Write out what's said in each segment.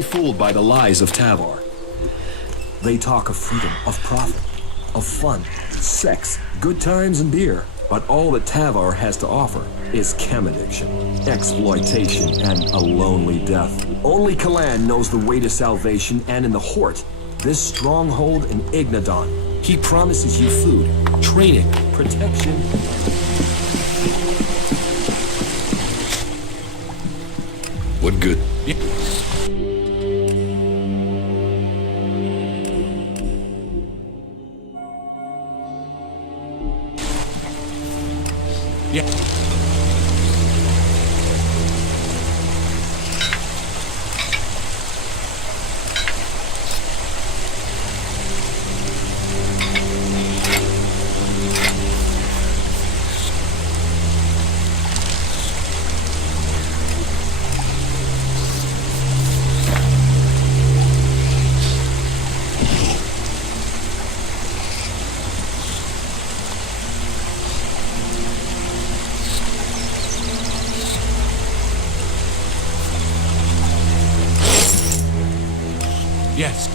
easily fooled by the lies of Tavar. They talk of freedom, of profit, of fun, sex, good times and beer. But all that Tavar has to offer is chem addiction, exploitation, and a lonely death. Only Kalan knows the way to salvation, and in the Hort, this stronghold in Ignadon, he promises you food, training, protection. What good? Yeah. Yes.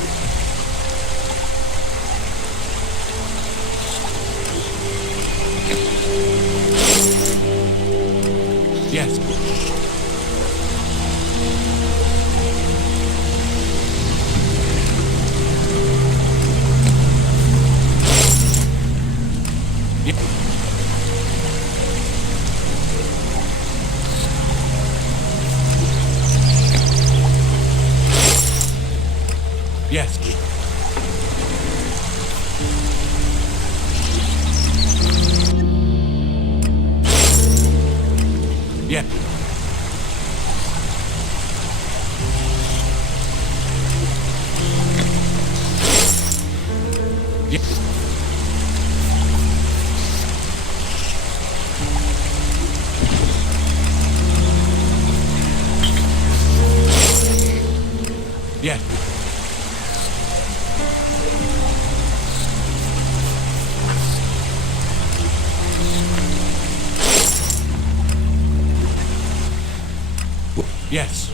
Yes. Yes. Yeah. Yeah. Yeah. Yes.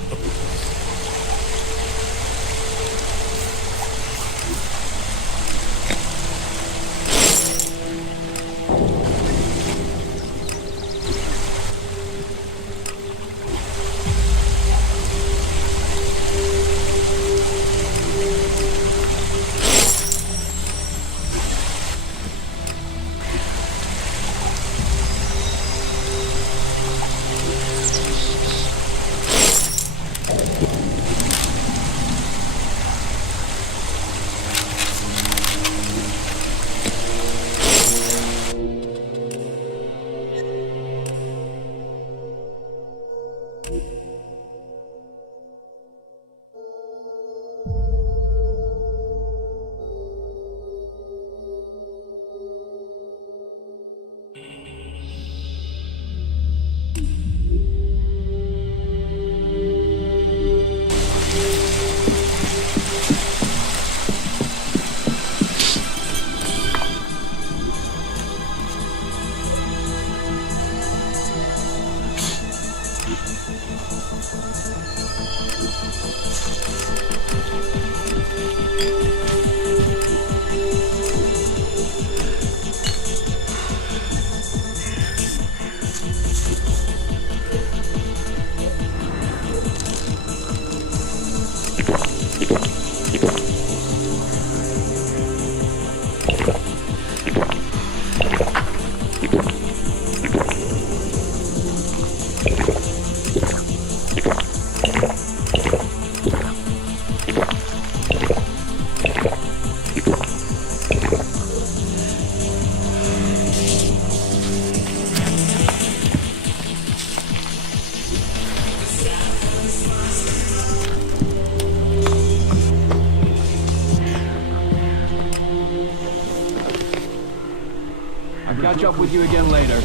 Catch up with you again later.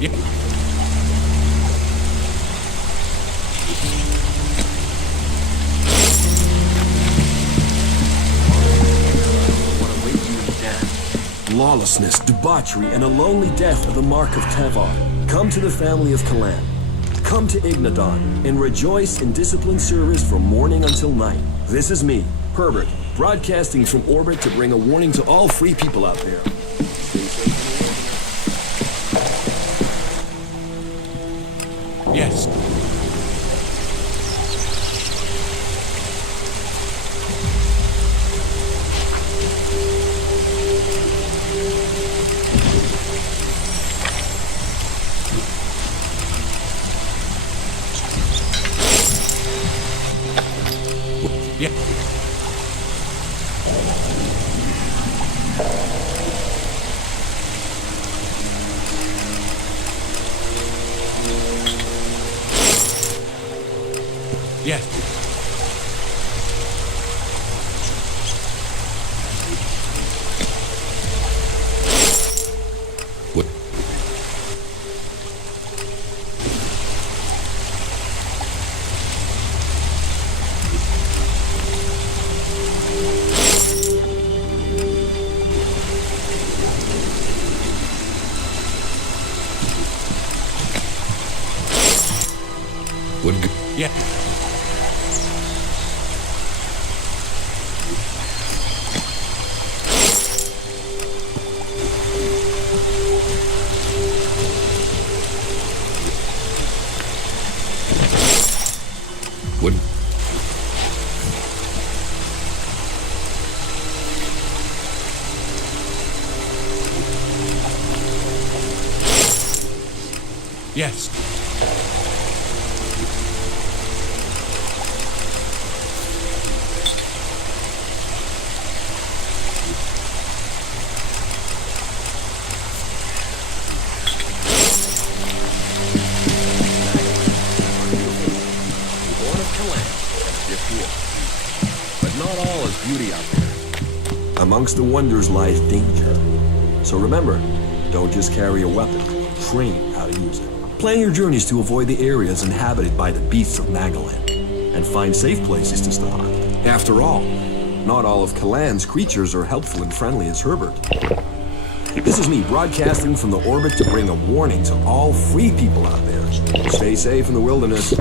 Yeah. Lawlessness, debauchery, and a lonely death are the mark of Tavar. Come to the family of Kalan. Come to Ignadon and rejoice in disciplined service from morning until night. This is me, Herbert, broadcasting from orbit to bring a warning to all free people out there. Yes. Yeah. Yes. What? What? Yeah. What? Yes. Born of Kalan, if here. But not all is beauty out there. Amongst the wonders lies danger. So remember, don't just carry a weapon, train how to use it. Plan your journeys to avoid the areas inhabited by the beasts of Magaland, and find safe places to stop. After all, not all of Kalan's creatures are helpful and friendly as Herbert. This is me broadcasting from the orbit to bring a warning to all free people out there. Stay safe in the wilderness.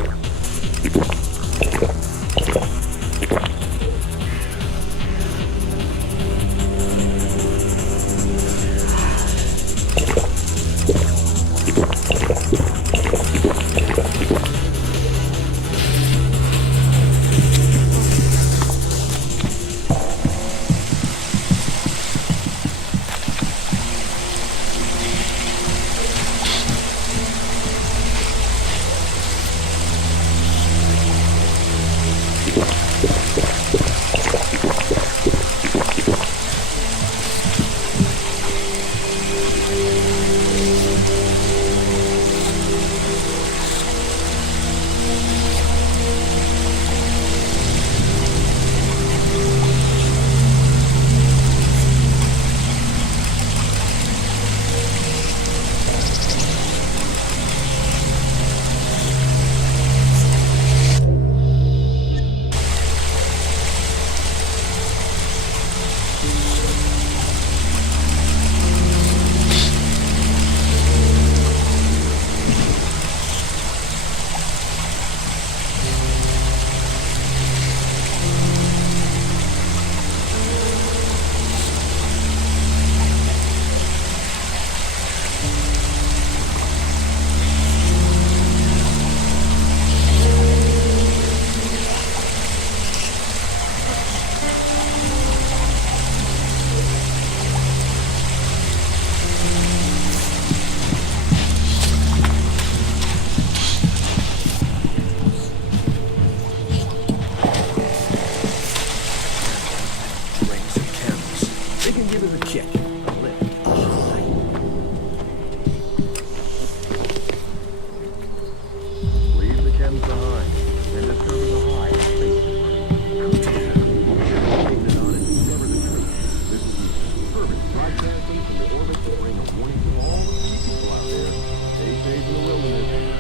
Stay safe in the wilderness.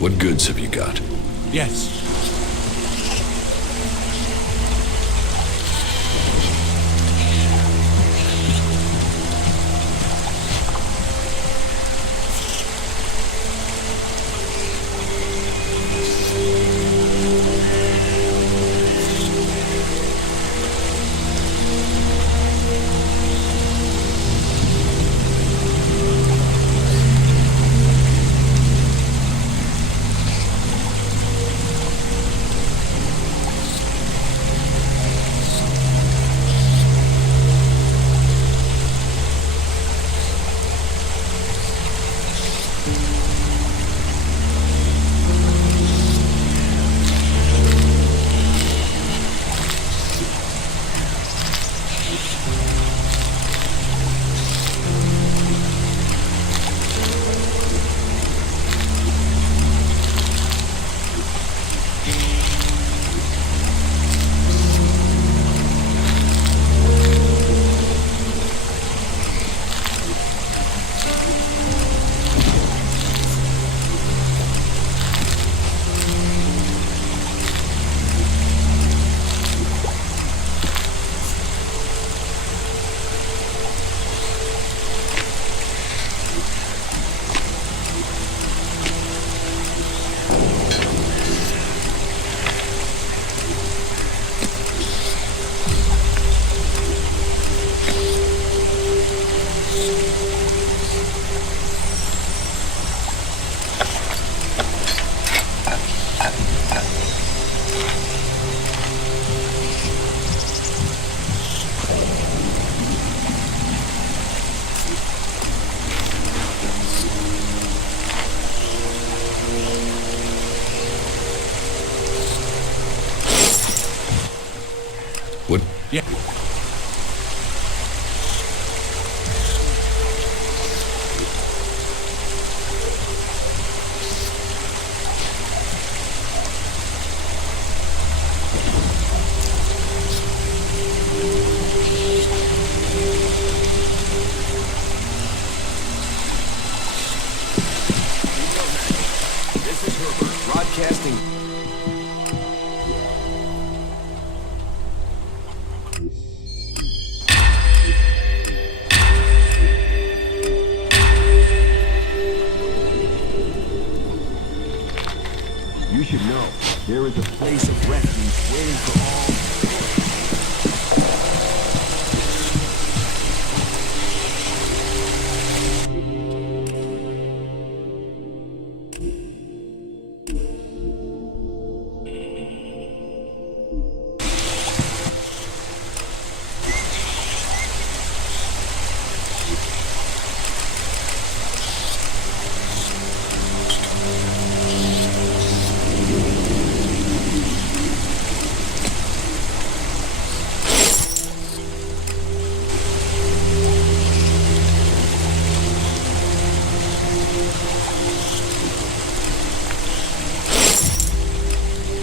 What goods have you got? Yes. What? Yeah. This is Herbert, broadcasting. place of refuge waiting for all.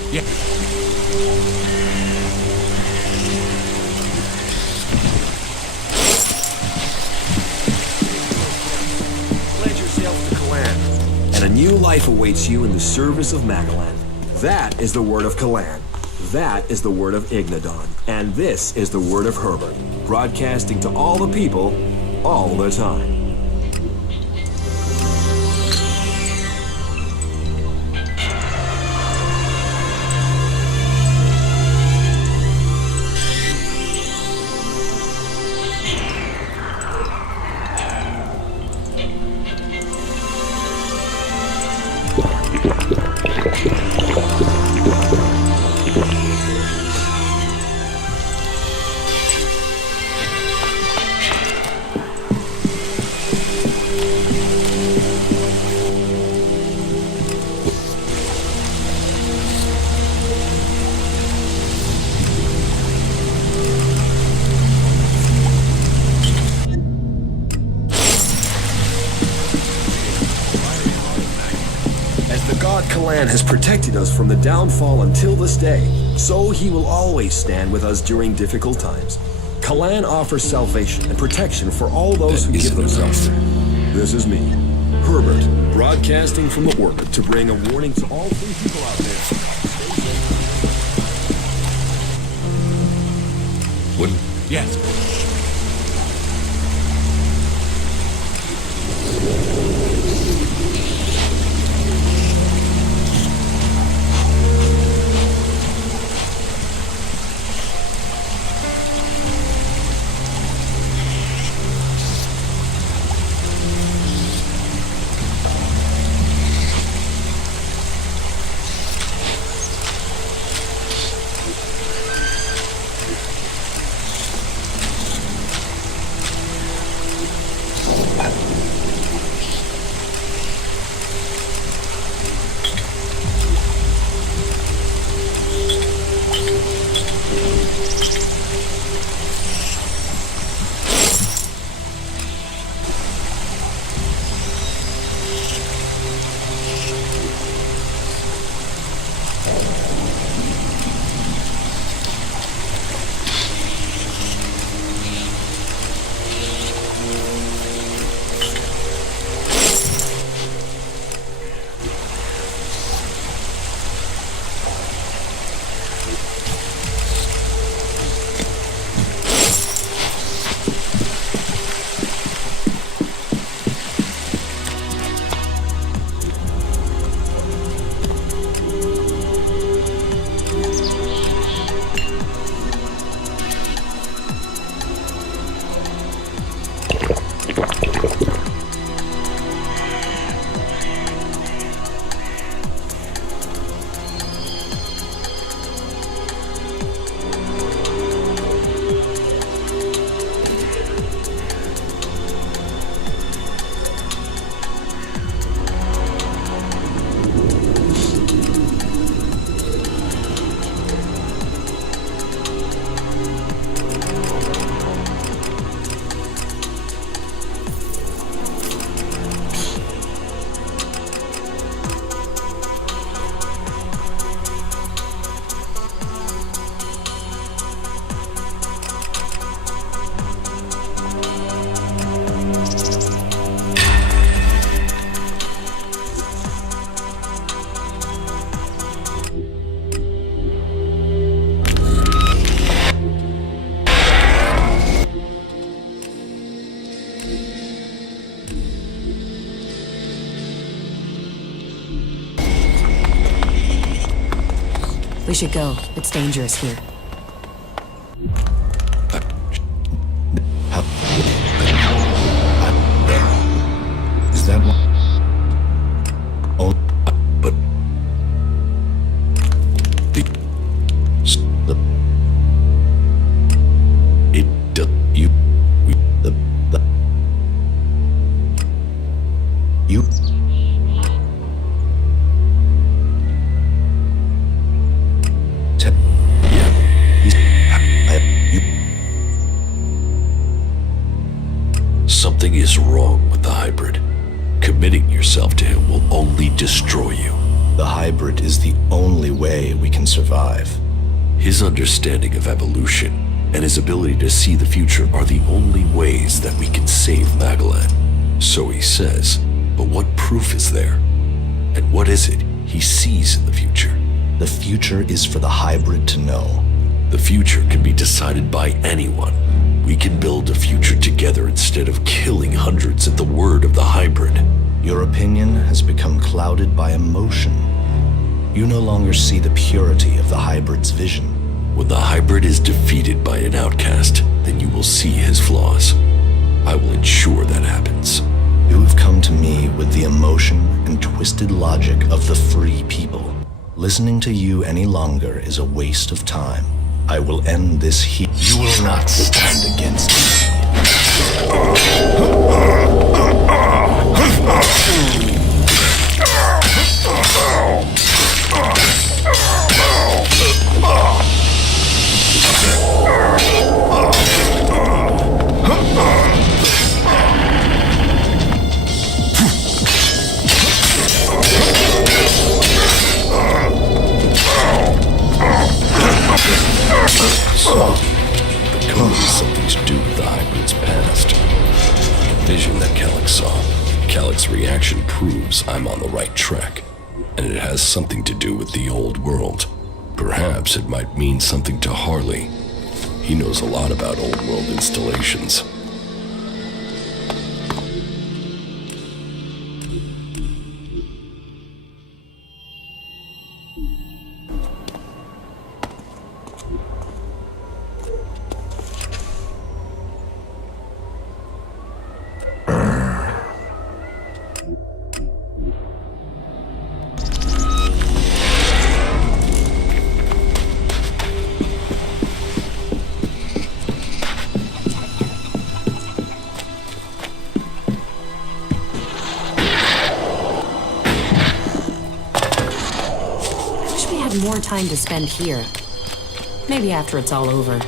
Yeah. Pledge yourself to Kalan, and a new life awaits you in the service of Magalan. That is the word of Kalan. That is the word of Ignadon. And this is the word of Herbert, broadcasting to all the people, all the time. Kalan has protected us from the downfall until this day, so he will always stand with us during difficult times. Kalan offers salvation and protection for all those who give themselves. This is me, Herbert, broadcasting from the orbit to bring a warning to all free people out there. What? Yes. should go. It's dangerous here. Is that what? Oh, but the it you the you. Something is wrong with the hybrid. Committing yourself to him will only destroy you. The hybrid is the only way we can survive. His understanding of evolution and his ability to see the future are the only ways that we can save Magellan. So he says, but what proof is there? And what is it he sees in the future? The future is for the hybrid to know. The future can be decided by anyone. We can build a future together instead of killing hundreds at the word of the hybrid. Your opinion has become clouded by emotion. You no longer see the purity of the hybrid's vision. When the hybrid is defeated by an outcast, then you will see his flaws. I will ensure that happens. You have come to me with the emotion and twisted logic of the free people. Listening to you any longer is a waste of time. I will end this here. You will not stand against me. So, the code is something to do with the hybrid's past. The vision that Kellex saw. Kellex's reaction proves I'm on the right track. And it has something to do with the old world. Perhaps it might mean something to Harley. He knows a lot about old world installations. More time to spend here. Maybe after it's all over.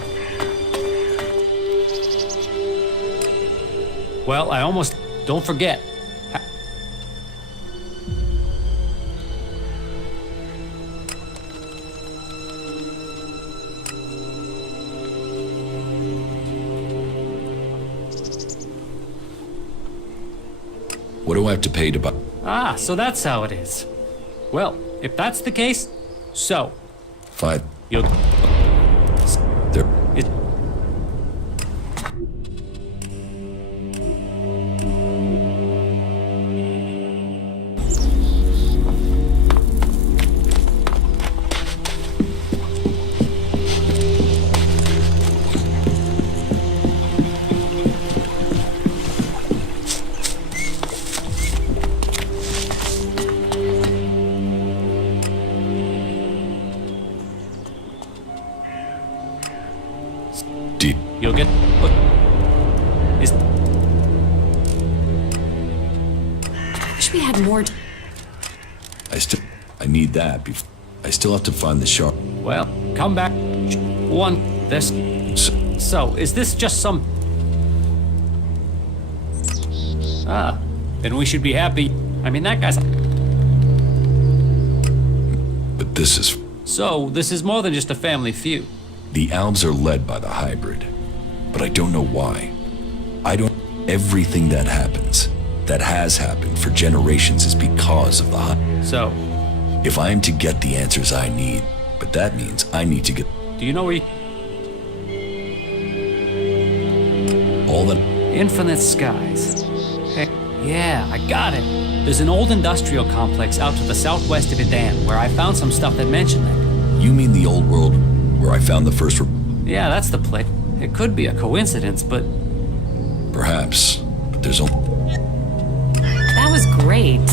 Well, I almost... Don't forget. What do I have to pay to buy? Ah, so that's how it is. Well, if that's the case, so... 5. You'll... There. It... You'll get... Is... Wish we had more I need that before... I still have to find the shard. Well, come back. This... So, is this just some... Ah, then we should be happy. I mean, that guy's... But this is... So, this is more than just a family feud. The Albs are led by the hybrid, but I don't know why. Everything that happens, that has happened for generations is because of the hybrid. So, if I am to get the answers I need, but that means I need to get... do you know where all that... Infinite skies. Hey, yeah, I got it. There's an old industrial complex out to the southwest of Idan where I found some stuff that mentioned that. You mean the old world where I found the first... Yeah, that's the place. It could be a coincidence, but... Perhaps, but there's only... That was great.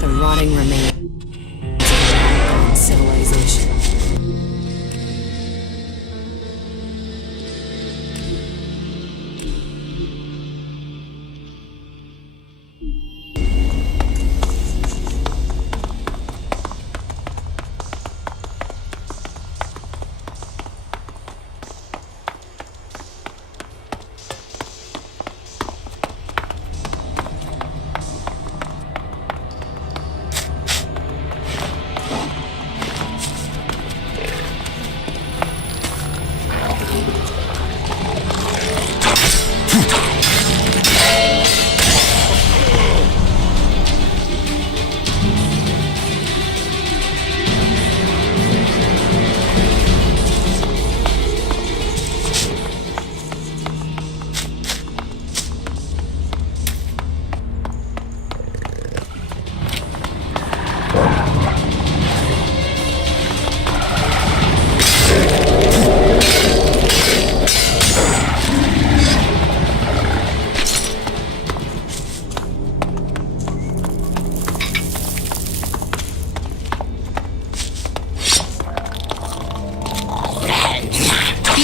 The rotting remains of civilization.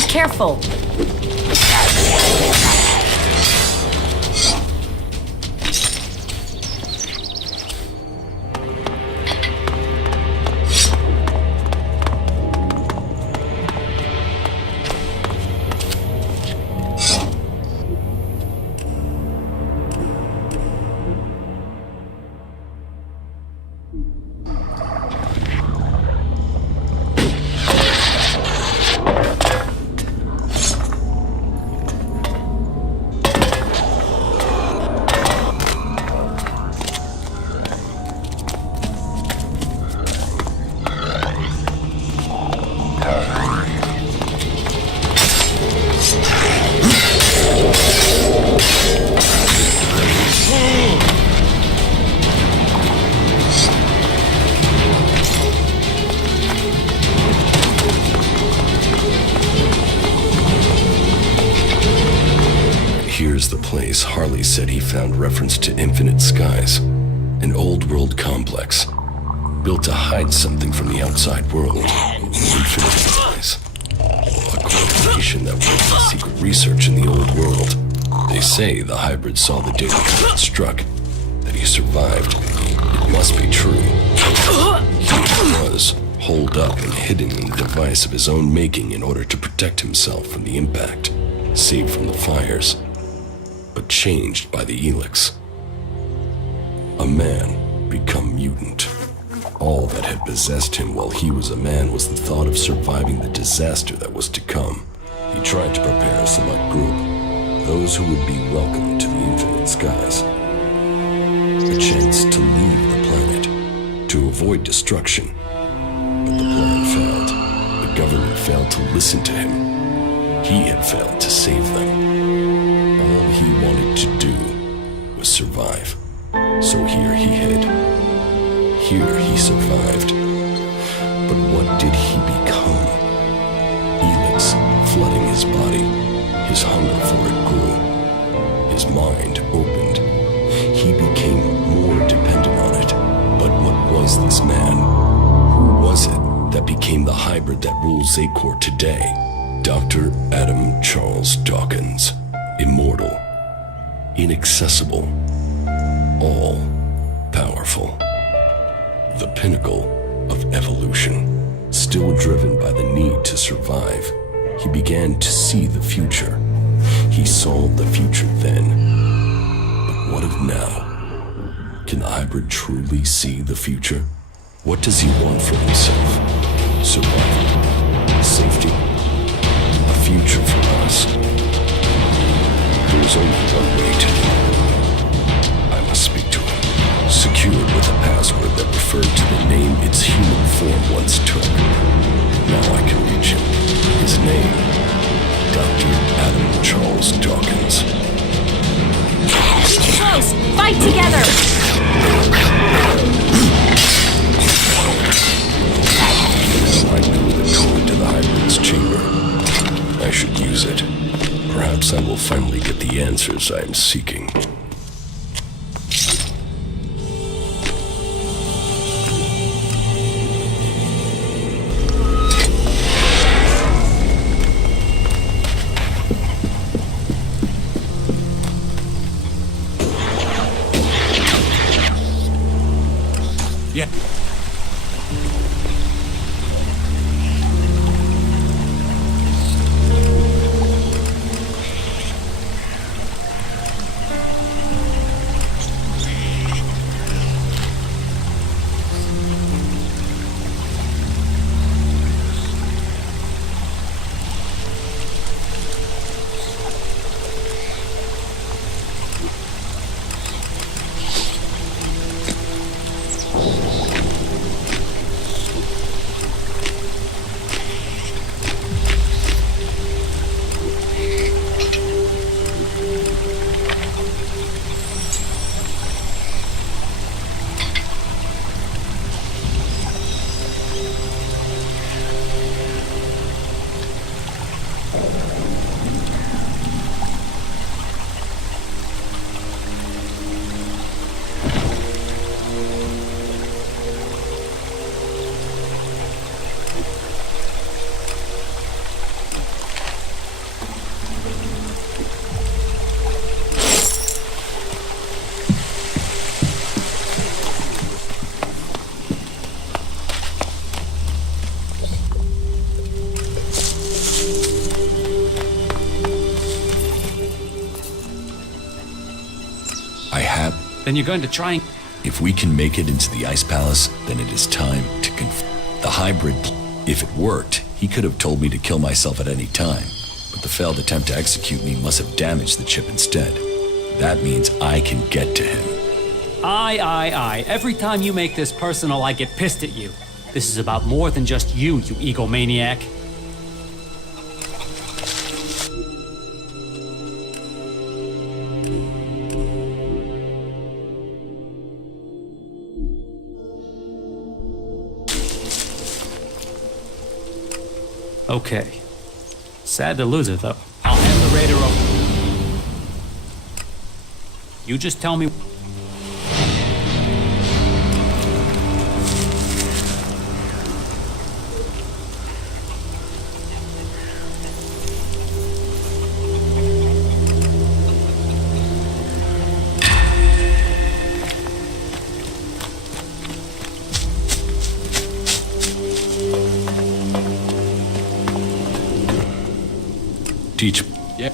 Careful. Here's the place Harley said he found reference to Infinite Skies, an old-world complex built to hide something from the outside world. Infinite Skies, a corporation that works on secret research in the old world. They say the hybrid saw the day the comet struck, that he survived. It must be true. He was holed up and hidden in a device of his own making in order to protect himself from the impact, saved from the fires, but changed by the Elex. A man become mutant. All that had possessed him while he was a man was the thought of surviving the disaster that was to come. He tried to prepare a select group, those who would be welcome to the Infinite Skies. A chance to leave the planet, to avoid destruction. But the plan failed. The government failed to listen to him. He had failed to save them. All he wanted to do was survive. So here he hid. Here he survived. But what did he become? Elex flooding his body. His hunger for it grew. His mind opened. He became more dependent on it. But what was this man? Who was it that became the hybrid that rules Zacor today? Dr. Adam Charles Dawkins. Immortal. Inaccessible. All-powerful. The pinnacle of evolution. Still driven by the need to survive, he began to see the future. He saw the future then. But what of now? Can the hybrid truly see the future? What does he want for himself? Survival? Safety? A future for us? There is only one way to know. I must speak to him, secured with a password that referred to the name its human form once took. Now I can reach him. His name. Dr. Adam Charles Dawkins. Keep close! Fight together! I know the code to the hybrid's chamber. I should use it. Perhaps I will finally get the answers I am seeking. Yeah. Then you're going to try and... If we can make it into the Ice Palace, then it is time to the hybrid. If it worked, he could have told me to kill myself at any time, but the failed attempt to execute me must have damaged the chip instead. That means I can get to him. Aye. Every time you make this personal, I get pissed at you. This is about more than just you egomaniac. Okay. Sad to lose it, though. I'll hand the raider over. You just tell me... Teach. Yeah.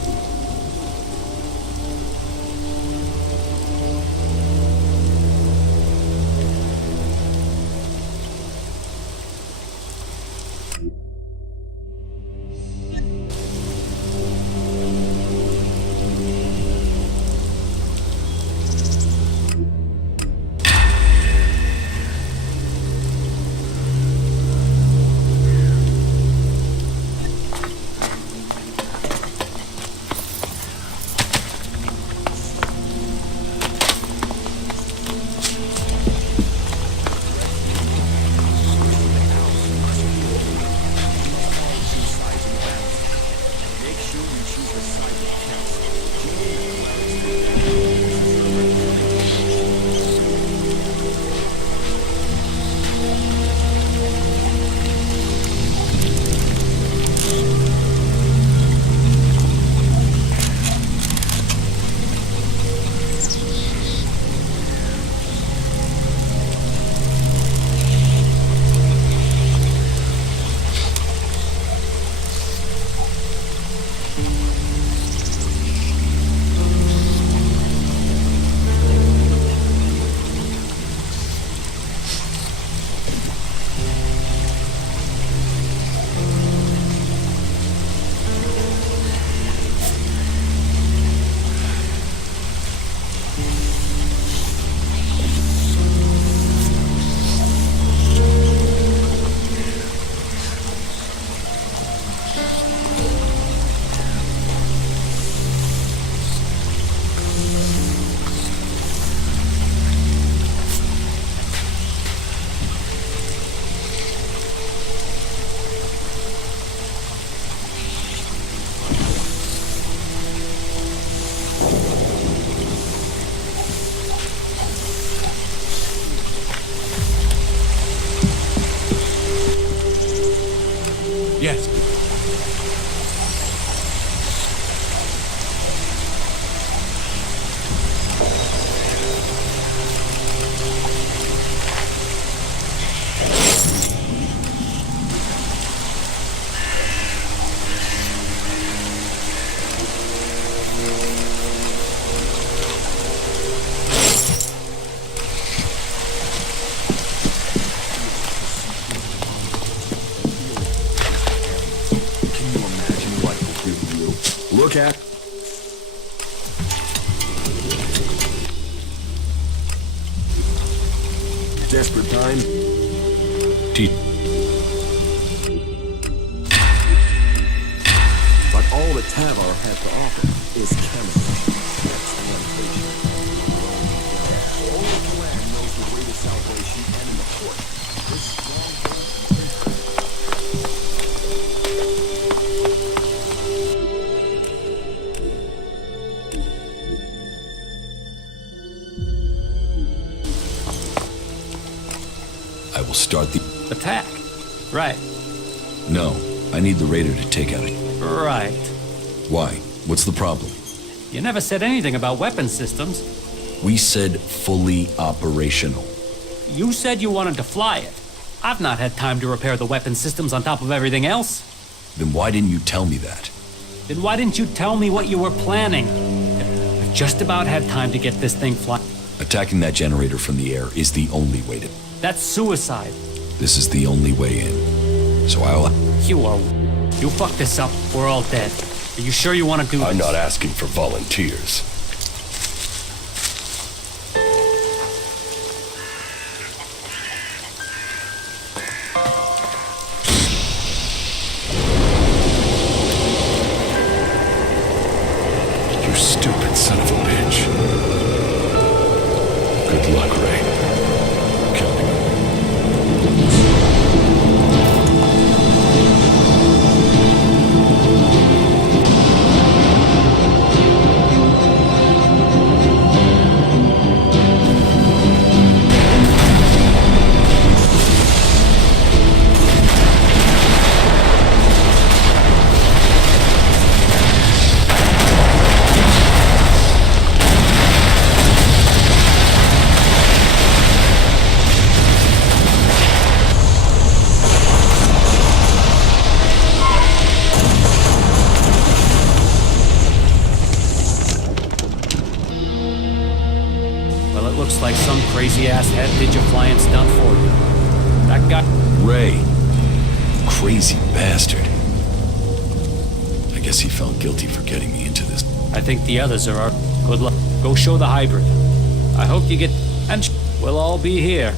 at? Desperate time? But all that Tavar has to offer is chemistry. That's translation. Only the land knows the way to salvation, and in the port, this I will start the... Attack. Right. No, I need the raider to take out it. Right. Why? What's the problem? You never said anything about weapon systems. We said fully operational. You said you wanted to fly it. I've not had time to repair the weapon systems on top of everything else. Then why didn't you tell me that? Then why didn't you tell me what you were planning? I've just about had time to get this thing flying. Attacking that generator from the air is the only way to... That's suicide. This is the only way in. So I'll... You fuck this up, we're all dead. Are you sure you want to do this? I'm not asking for volunteers. You stupid son of a bitch. Good luck, Ray. Counting on you. Well, it looks like some crazy-ass head did your flying stunt for you. That guy... Ray. Crazy bastard. I guess he felt guilty for getting me into this. I think the others are our... Good luck. Go show the hybrid. I hope you get... And we'll all be here.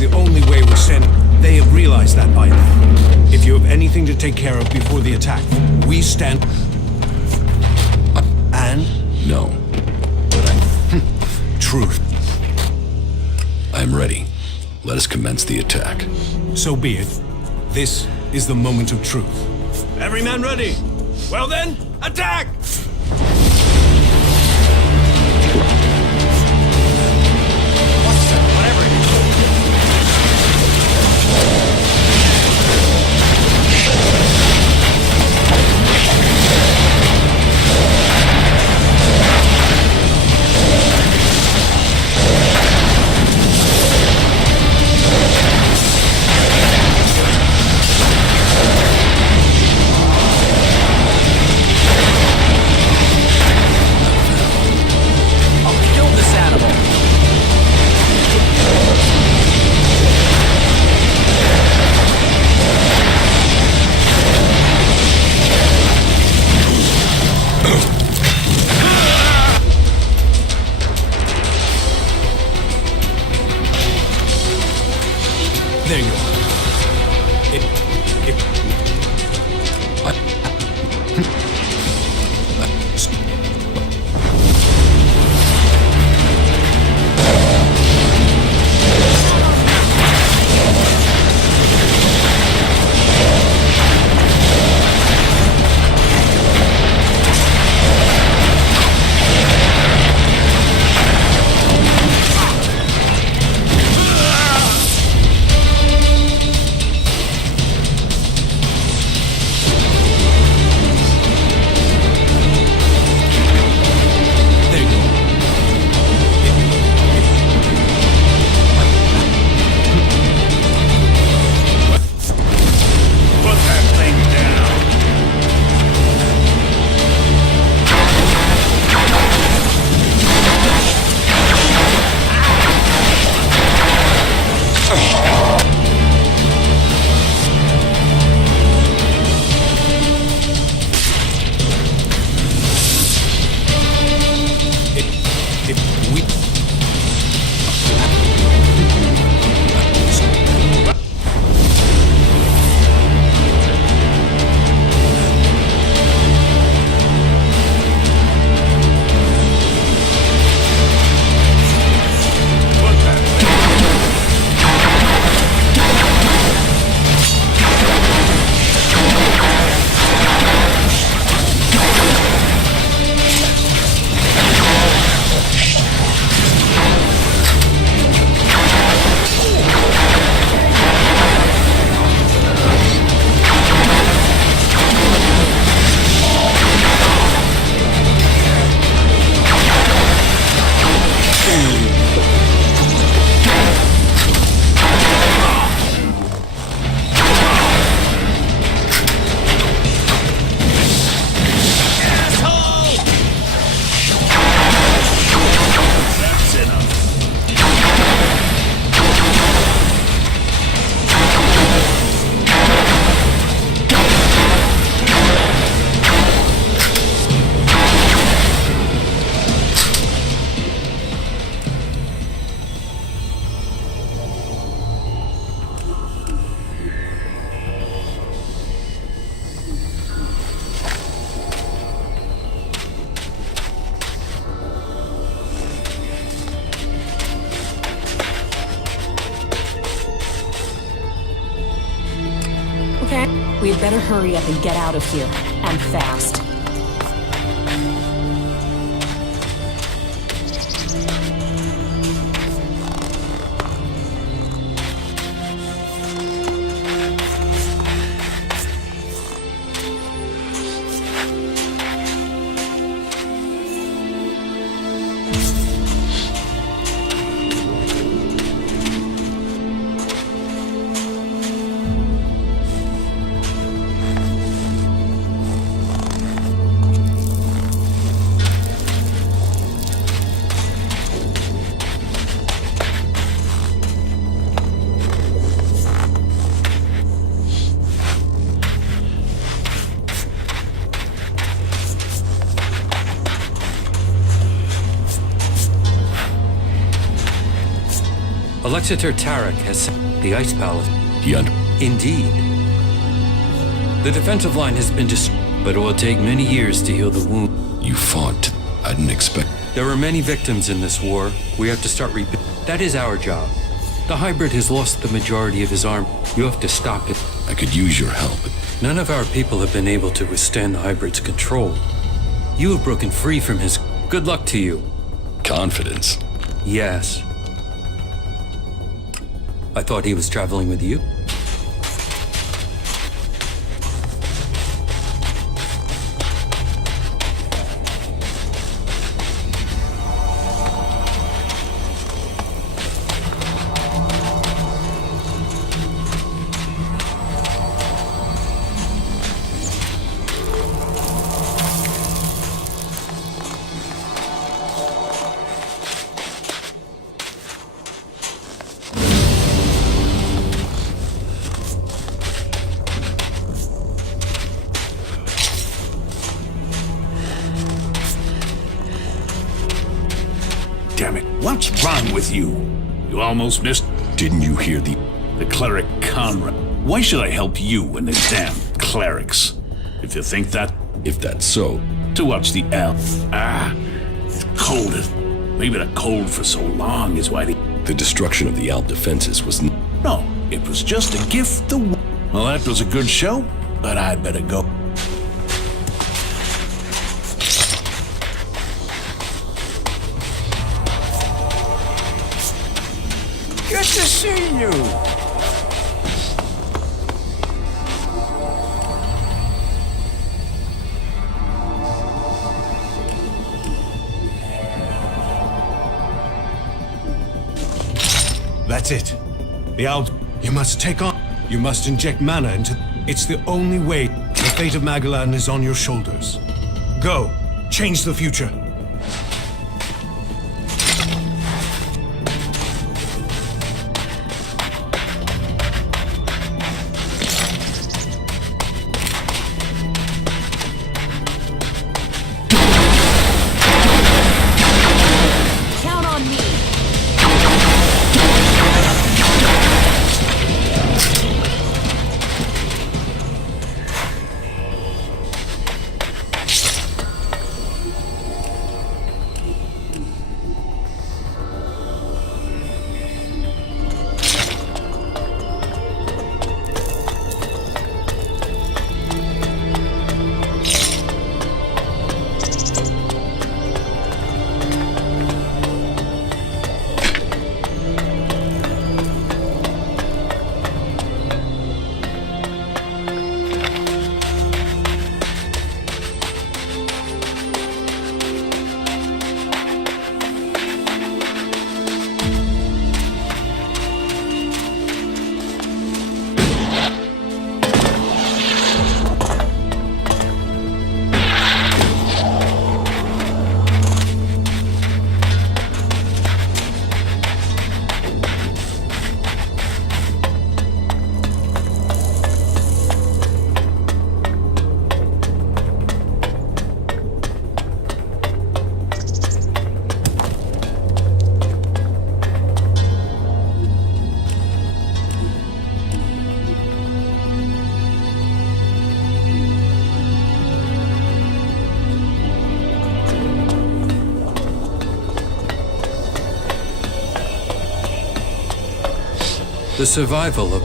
is the only way we stand. They have realized that by now. If you have anything to take care of before the attack, we stand... And? No. But Truth. I'm ready. Let us commence the attack. So be it. This is the moment of truth. Every man ready? Well then, attack! There you are. We'd better hurry up and get out of here, and fast. Exeter Tarek has the ice palace. Indeed. The defensive line has been destroyed, but it will take many years to heal the wound. You fought. I didn't expect... There were many victims in this war. We have to start rebuilding. That is our job. The hybrid has lost the majority of his arm. You have to stop it. I could use your help. None of our people have been able to withstand the hybrid's control. You have broken free from his... Good luck to you. Confidence? Yes. I thought he was traveling with you. Damn it, what's wrong with you? You almost missed... Didn't you hear the cleric Conrad? Why should I help you and the damn clerics? If you think that... If that's so... To watch the elf. It's cold. Maybe the cold for so long is why The destruction of the Alp defenses was... No, it was just a gift the... Well, that was a good show, but I'd better go. Good to see you! That's it. The Alp... You must take on... You must inject mana into... It's the only way. The fate of Magellan is on your shoulders. Go. Change the future. The survival of...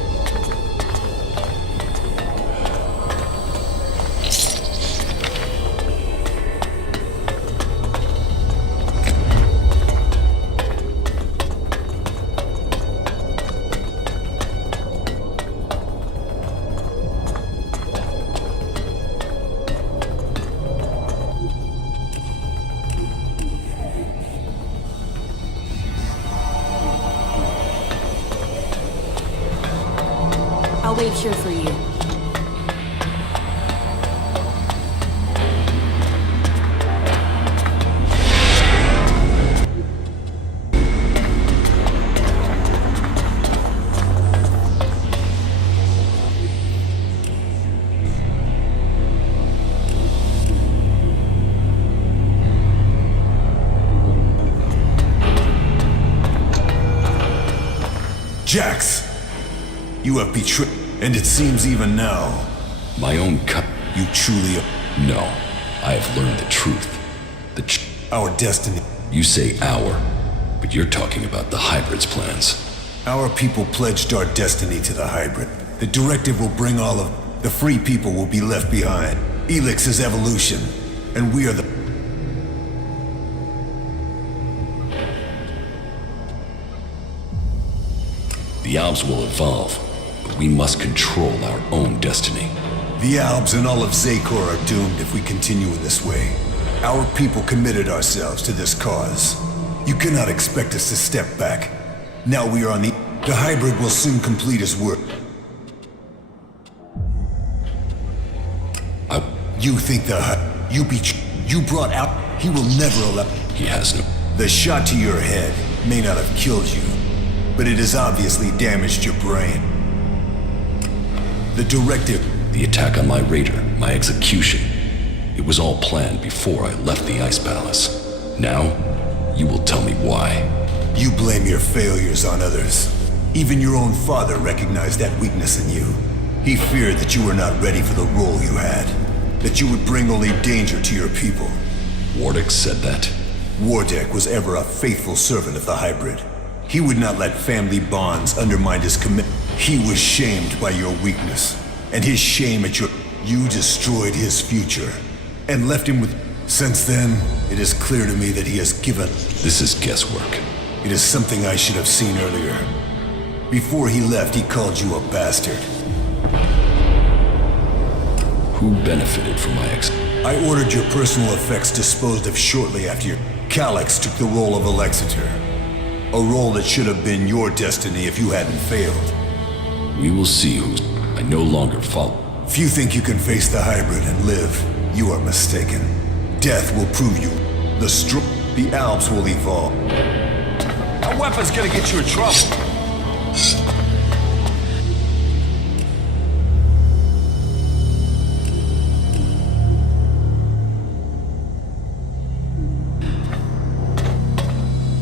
I'll wait here for you. You have betrayed, and it seems even now. My own You truly No, I have learned the truth. Our destiny. You say our, but you're talking about the hybrid's plans. Our people pledged our destiny to the hybrid. The directive will bring all of... The free people will be left behind. Elex is evolution, and we are the... The Albs will evolve, but we must control our own destiny. The Albs and all of Zakor are doomed if we continue in this way. Our people committed ourselves to this cause. You cannot expect us to step back. Now we are on the... The hybrid will soon complete his work. You think you brought out... He will never allow... He has no... The shot to your head may not have killed you, but it has obviously damaged your brain. The directive... The attack on my raider, my execution. It was all planned before I left the Ice Palace. Now, you will tell me why. You blame your failures on others. Even your own father recognized that weakness in you. He feared that you were not ready for the role you had. That you would bring only danger to your people. Wardeck said that? Wardeck was ever a faithful servant of the hybrid. He would not let family bonds undermine his commitment. He was shamed by your weakness. And his shame at your... You destroyed his future. And left him with... Since then, it is clear to me that he has given... This is guesswork. It is something I should have seen earlier. Before he left, he called you a bastard. Who benefited from my I ordered your personal effects disposed of shortly after your... Calyx took the role of Alexator. A role that should have been your destiny if you hadn't failed. We will see who's... I no longer follow. If you think you can face the hybrid and live, you are mistaken. Death will prove you. The Alps will evolve. That weapon's gonna get you in trouble.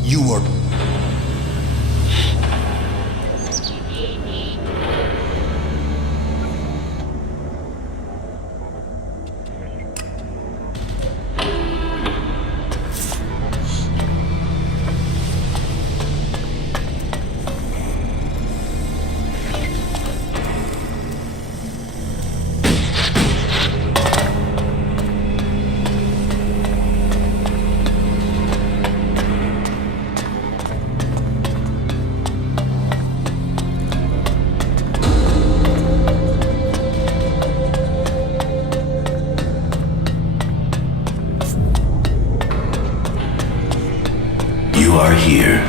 You are... You are here.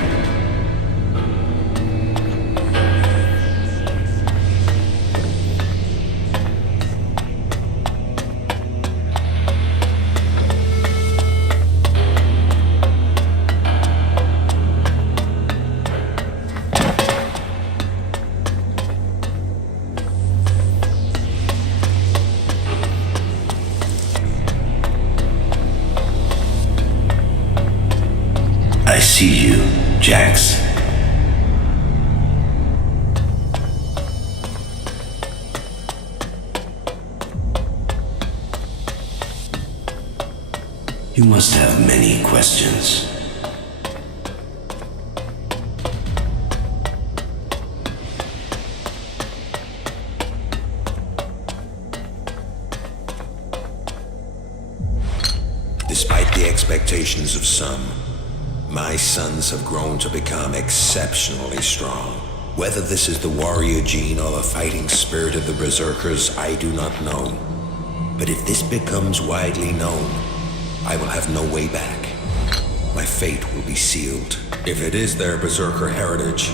I see you, Jax. You must have many questions. Despite the expectations of some, my sons have grown to become exceptionally strong. Whether this is the warrior gene or the fighting spirit of the berserkers, I do not know. But if this becomes widely known, I will have no way back. My fate will be sealed. If it is their berserker heritage,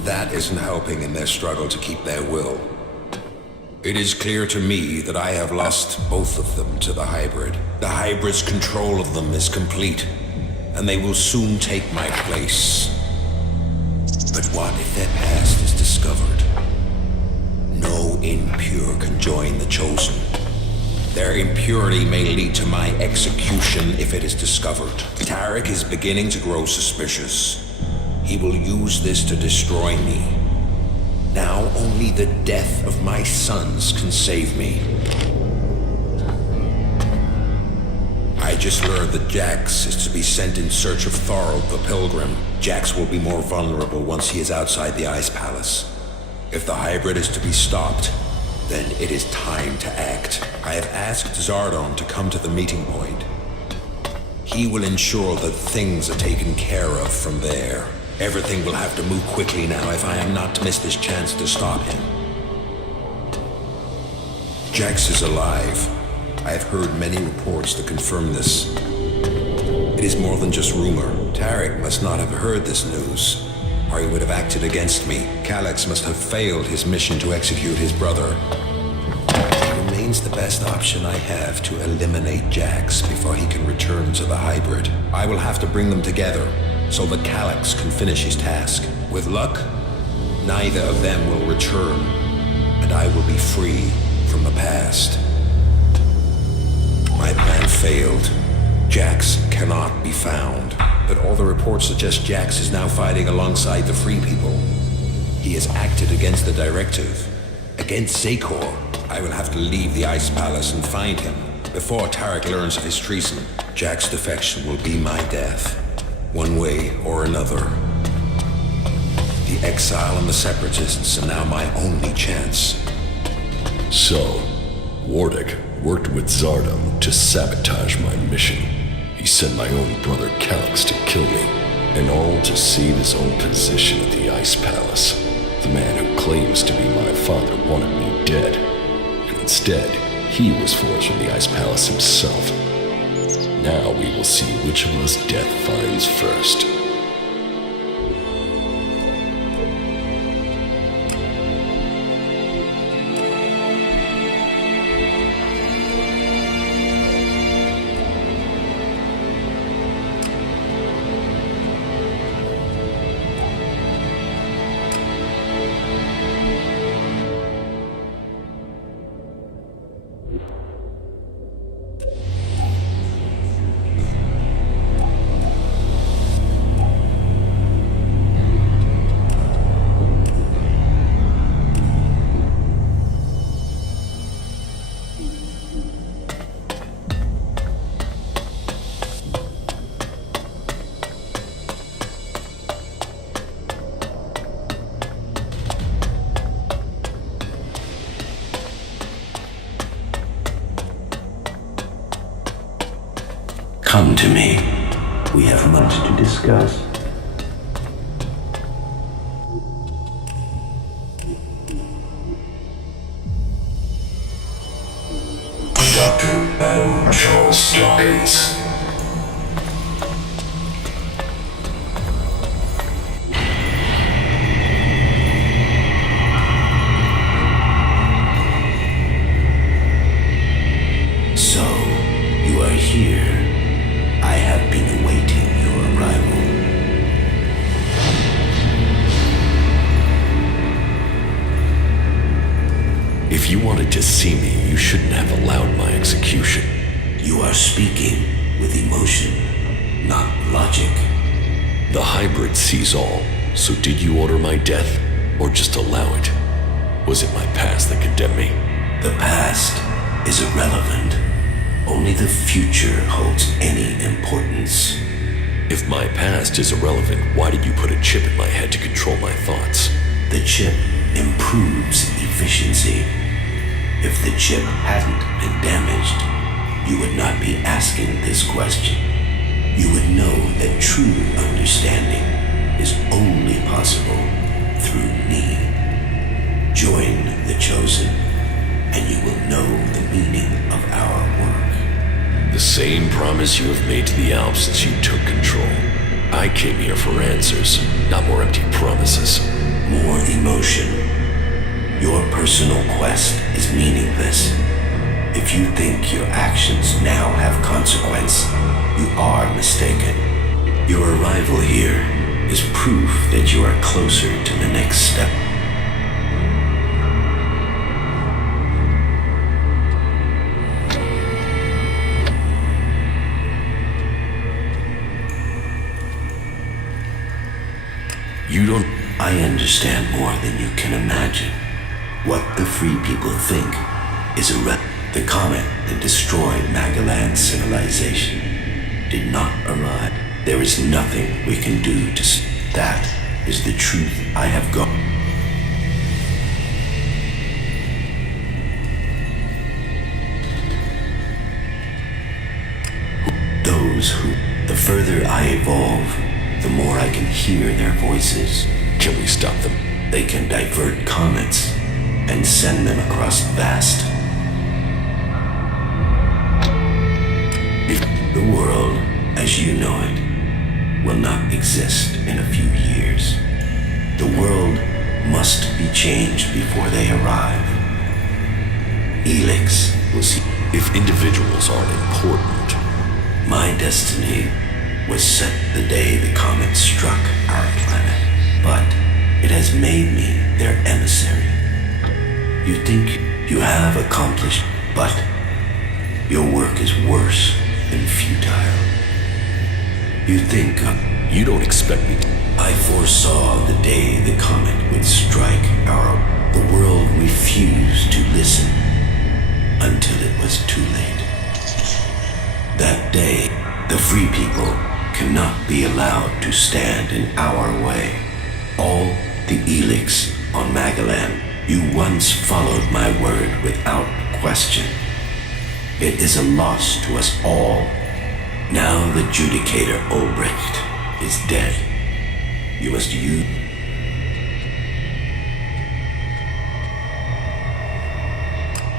that isn't helping in their struggle to keep their will. It is clear to me that I have lost both of them to the hybrid. The hybrid's control of them is complete, and they will soon take my place. But what if their past is discovered? No impure can join the chosen. Their impurity may lead to my execution if it is discovered. Tarek is beginning to grow suspicious. He will use this to destroy me. Now only the death of my sons can save me. I just learned that Jax is to be sent in search of Thorold the Pilgrim. Jax will be more vulnerable once he is outside the Ice Palace. If the hybrid is to be stopped, then it is time to act. I have asked Zardon to come to the meeting point. He will ensure that things are taken care of from there. Everything will have to move quickly now if I am not to miss this chance to stop him. Jax is alive. I have heard many reports that confirm this. It is more than just rumor. Tarek must not have heard this news, or he would have acted against me. Elex must have failed his mission to execute his brother. It remains the best option I have to eliminate Jax before he can return to the hybrid. I will have to bring them together so that Elex can finish his task. With luck, neither of them will return, and I will be free from the past. My plan failed. Jax cannot be found, but all the reports suggest Jax is now fighting alongside the Free People. He has acted against the directive, against Zakor. I will have to leave the Ice Palace and find him before Tarek learns of his treason. Jax's defection will be my death, one way or another. The exile and the separatists are now my only chance. So, Wardick worked with Zardom to sabotage my mission. He sent my own brother Elex to kill me, and all to save his own position at the Ice Palace. The man who claims to be my father wanted me dead, and instead, he was forced from the Ice Palace himself. Now we will see which of us death finds first. Come to me. We have much to discuss. Dr. M. Charles Dawkins. So, you are here. I have been awaiting your arrival. If you wanted to see me, you shouldn't have allowed my execution. You are speaking with emotion, not logic. The hybrid sees all, so did you order my death, or just allow it? Was it my past that condemned me? The past is irrelevant. Only the future holds any importance. If my past is irrelevant, why did you put a chip in my head to control my thoughts? The chip improves efficiency. If the chip hadn't been damaged, you would not be asking this question. You would know that true understanding is only possible through me. Join the Chosen, and you will know the meaning of our work. The same promise you have made to the Alps since you took control. I came here for answers, not more empty promises. More emotion. Your personal quest is meaningless. If you think your actions now have consequence, you are mistaken. Your arrival here is proof that you are closer to the next step. You don't... I understand more than you can imagine. What the free people think is the comet that destroyed Magellan's civilization did not arrive. There is nothing we can do to that is the truth I have got. Those who, the further I evolve, the more I can hear their voices. Can we stop them? They can divert comets and send them across vast. If the world, as you know it, will not exist in a few years, the world must be changed before they arrive. Elex will see. If individuals aren't important, my destiny was set the day the comet struck our planet, but it has made me their emissary. You think you have accomplished, but your work is worse than futile. You think you don't expect me to. I foresaw the day the comet would strike the world refused to listen until it was too late. That day, the free people cannot be allowed to stand in our way. All the Elex on Magellan, you once followed my word without question. It is a loss to us all. Now the Judicator Ulbricht is dead. You must use...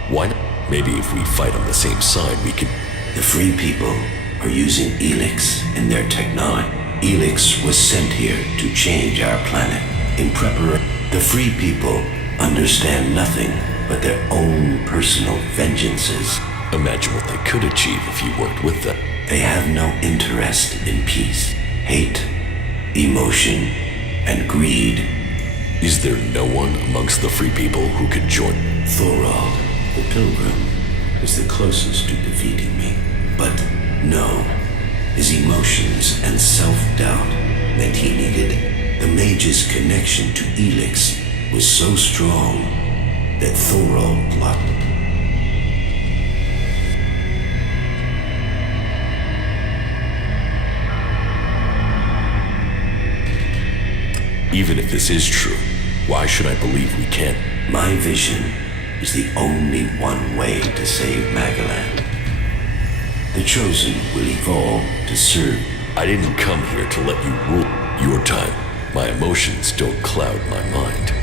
Why not? Maybe if we fight on the same side, we can... The free people are using Elex in their technology. Elex was sent here to change our planet in preparation. The free people understand nothing but their own personal vengeances. Imagine what they could achieve if you worked with them. They have no interest in peace, hate, emotion, and greed. Is there no one amongst the free people who could join? Thorald, the Pilgrim, is the closest to defeating me. But no, his emotions and self-doubt meant he needed. The mage's connection to Elex was so strong that Thorald blocked. Even if this is true, why should I believe we can't? My vision is the only one way to save Magellan. The Chosen will evolve to serve. I didn't come here to let you rule your time. My emotions don't cloud my mind.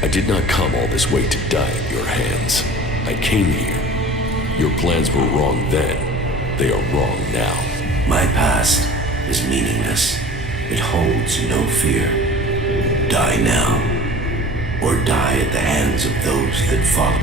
I did not come all this way to die at your hands. I came here. Your plans were wrong then. They are wrong now. My past is meaningless. It holds no fear. Die now, or die at the hands of those that follow.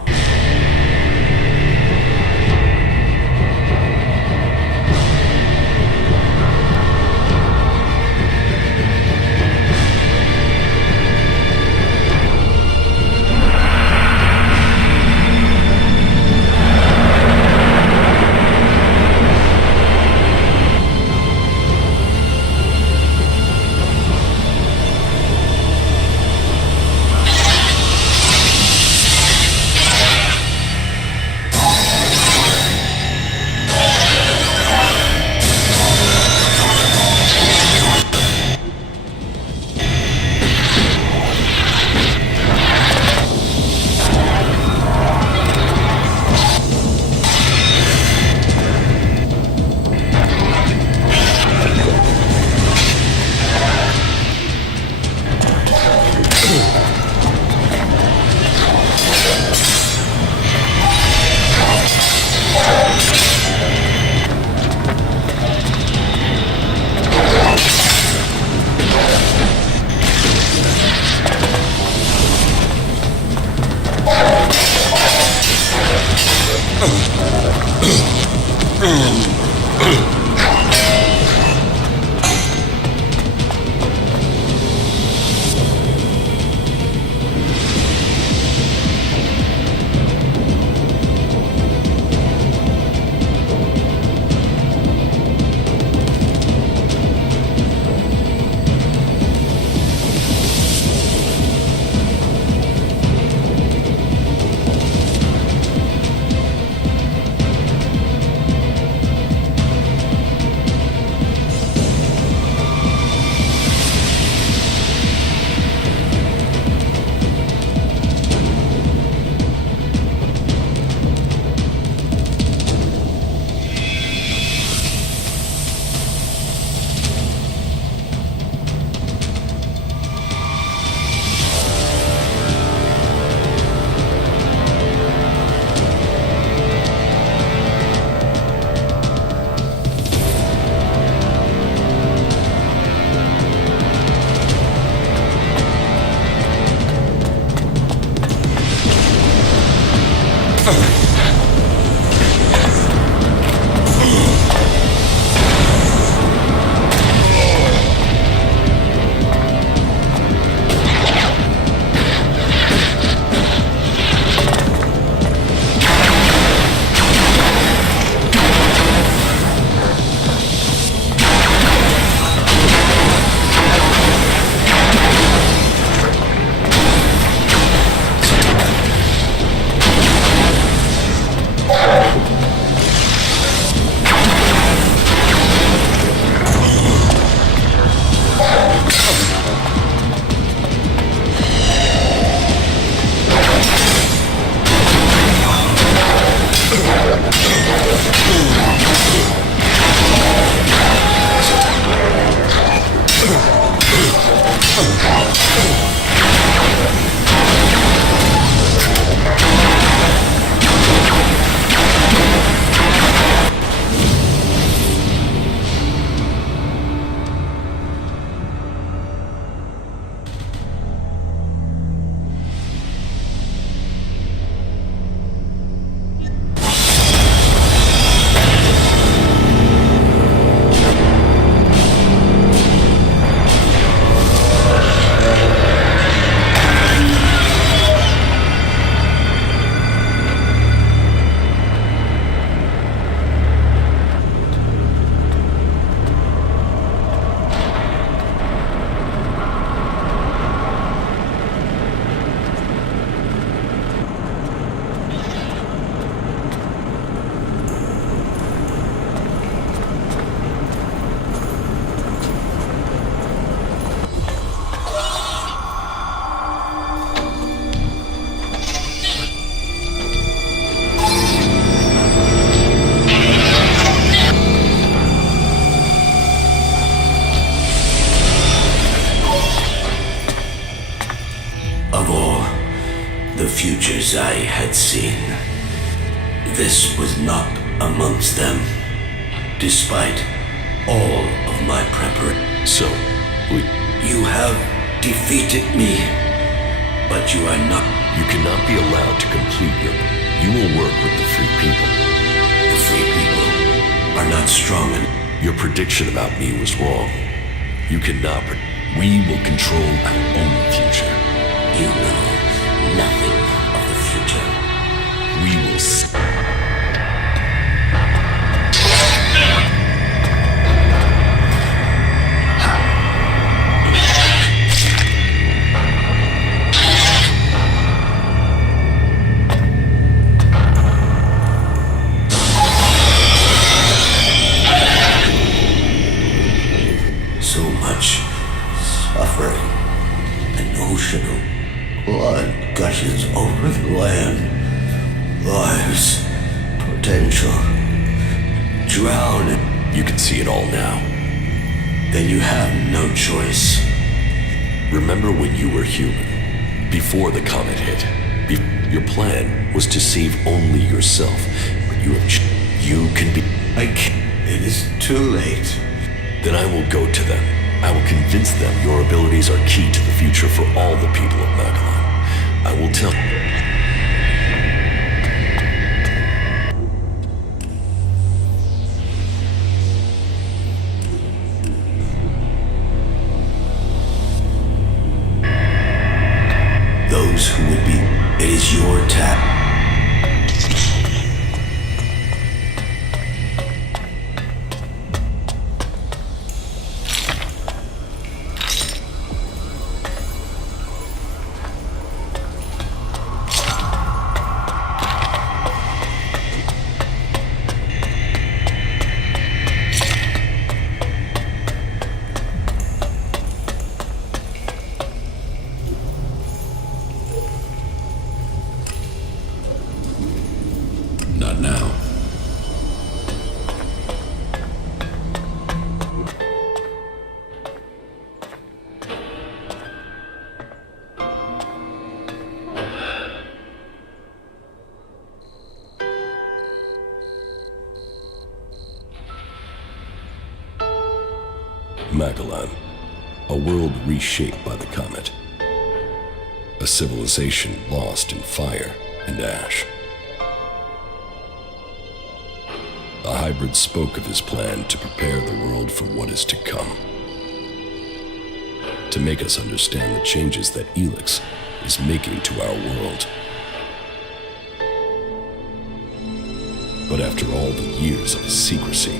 futures I had seen, this was not amongst them, despite all of my preparation. So, You have defeated me, but you are not. You cannot be allowed to complete your... You will work with the free people. The free people are not strong enough. Your prediction about me was wrong. You cannot... We will control our own future. You know nothing of the future. We will see. So much suffering. An ocean of blood gushes over the land. Lives, potential, drowning. You can see it all now. Then you have no choice. Remember when you were human, before the comet hit. Your plan was to save only yourself, but you can be... I can't. It is too late. Then I will go to them. I will convince them your abilities are key to the future for all the people of Magellan. I will tell... Those who would be... It is your task. Not now. Magellan, a world reshaped by the comet. A civilization lost in fire and ash. The hybrid spoke of his plan to prepare the world for what is to come. To make us understand the changes that Elex is making to our world. But after all the years of his secrecy,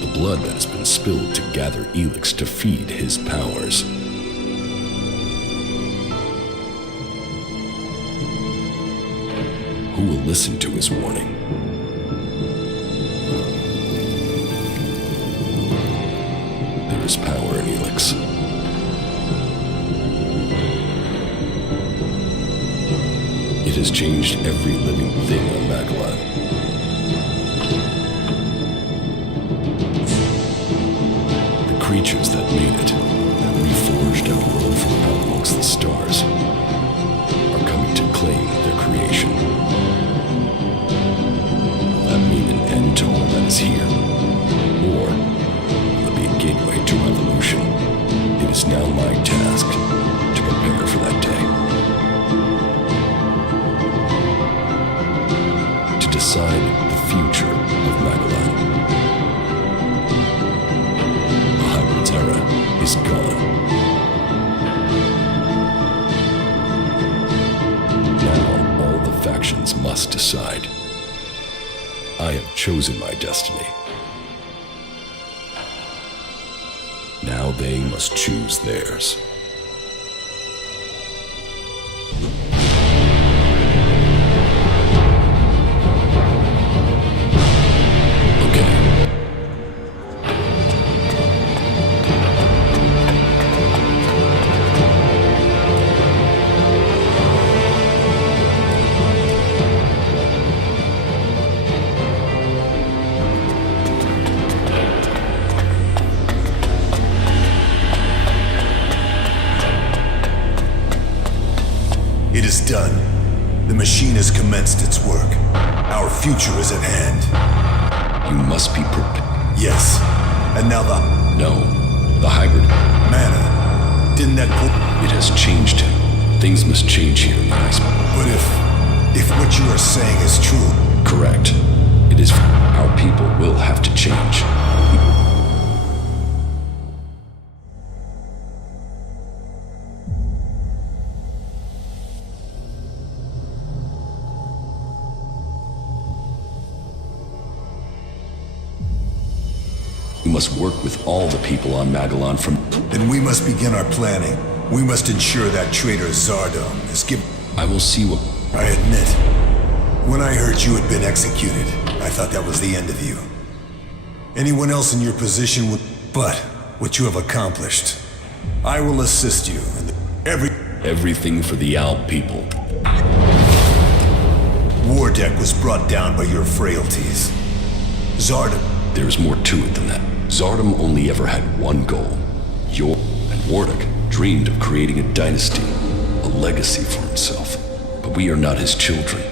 the blood that has been spilled to gather Elex to feed his powers, who will listen to his warning? There is power in Elex. It has changed every living thing on Magellan. The creatures that made it, that reforged our world from out amongst the stars, are coming to claim their creation. Will that mean an end to all that is here? Or will it be a gateway to revolution? It is now my task to prepare for that day. To decide the future of Magellan. The hybrid's era is gone. Now all the factions must decide. I have chosen my destiny. Now they must choose theirs. It is done. The machine has commenced its work. Our future is at hand. You must be prepared. Yes. And now No. The hybrid... Mana. Didn't that It has changed him. Things must change here in the ice. But if what you are saying is true... Correct. It is... Our people will have to change. We must work with all the people on Magellan from... Then we must begin our planning. We must ensure that traitor Zardom is given... I will see what... I admit, when I heard you had been executed, I thought that was the end of you. Anyone else in your position would... But, what you have accomplished, I will assist you in Everything for the Al people. Wardeck was brought down by your frailties. Zardom... There is more to it than that. Zardom only ever had one goal. And Wardeck dreamed of creating a dynasty, a legacy for himself. But we are not his children.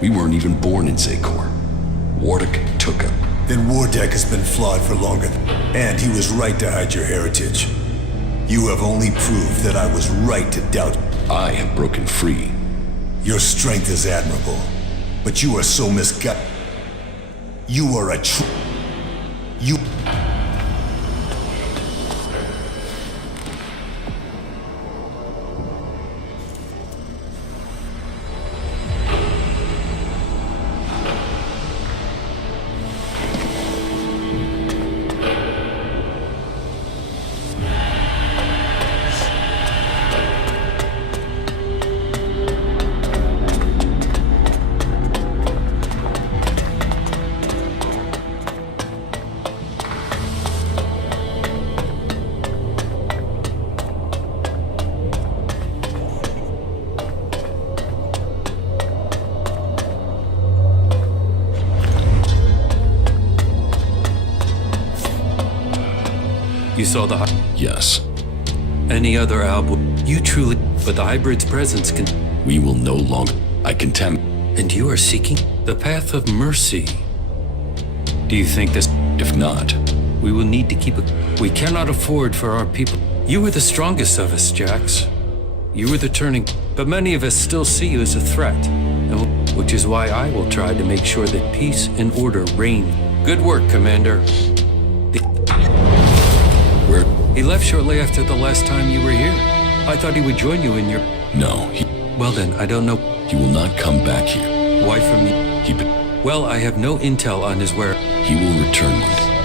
We weren't even born in Zakor. Wardeck took him. Then Wardeck has been flawed for longer, and he was right to hide your heritage. You have only proved that I was right to doubt. I have broken free. Your strength is admirable, but you are so misguided. You are a You... You saw the... Yes. Any other album? You truly... But the hybrid's presence can... We will no longer... I contempt... And you are seeking the path of mercy. Do you think this... If not... We will need to keep it... We cannot afford for our people... You were the strongest of us, Jax. You were the turning... But many of us still see you as a threat. And which is why I will try to make sure that peace and order reign. Good work, Commander. He left shortly after the last time you were here. I thought he would join you in your... No, Well then, I don't know. he will not come back here. Why from me? Well, I have no intel on his where... He will return one day.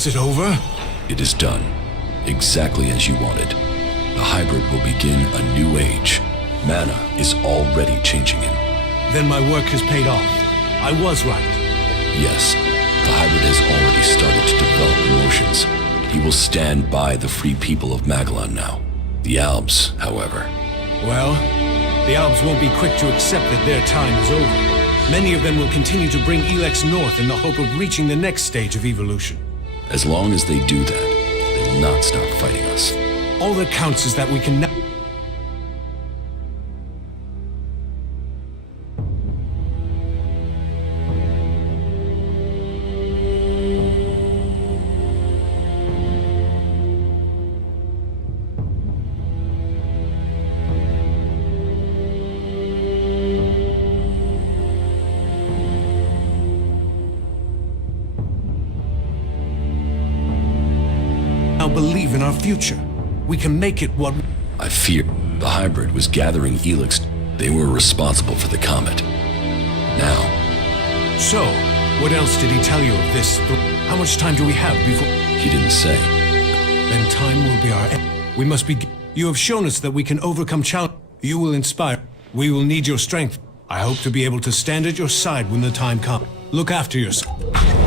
Is it over? It is done. Exactly as you wanted. The hybrid will begin a new age. Mana is already changing him. Then my work has paid off. I was right. Yes, the hybrid has already started to develop emotions. He will stand by the free people of Magellan now. The Albs, however. Well, the Albs won't be quick to accept that their time is over. Many of them will continue to bring Elex north in the hope of reaching the next stage of evolution. As long as they do that, they will not stop fighting us. All that counts is that we can now... believe in our future. We can make it what... I fear the hybrid was gathering Elex. They were responsible for the comet. Now... So, what else did he tell you of this? How much time do we have before... He didn't say. Then time will be our end. We must be... You have shown us that we can overcome challenge. You will inspire. We will need your strength. I hope to be able to stand at your side when the time comes. Look after yourself.